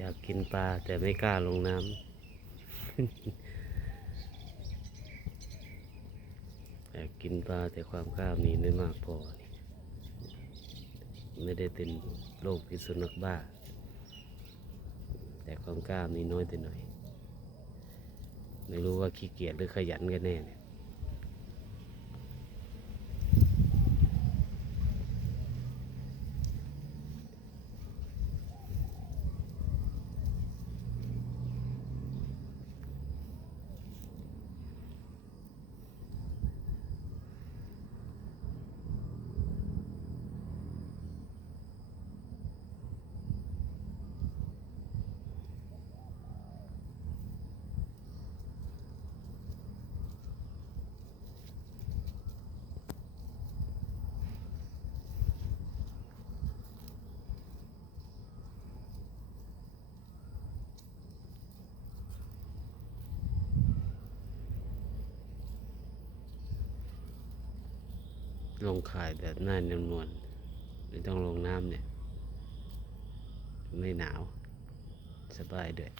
อยากกินปลาแต่ไม่กล้าลงน้ำ อยากกินปลาแต่ความกล้ามีไม่มากพอ ไม่ได้เป็นโรคพิษสุนัขบ้า แต่ความกล้ามีน้อยแต่หน่อย ไม่รู้ว่าขี้เกียจหรือขยันกันแน่เนี่ยลงข่ายแบบหน้าจำนวนไม่ต้องลงน้ำเนี่ย ไม่หนาว สบายด้วย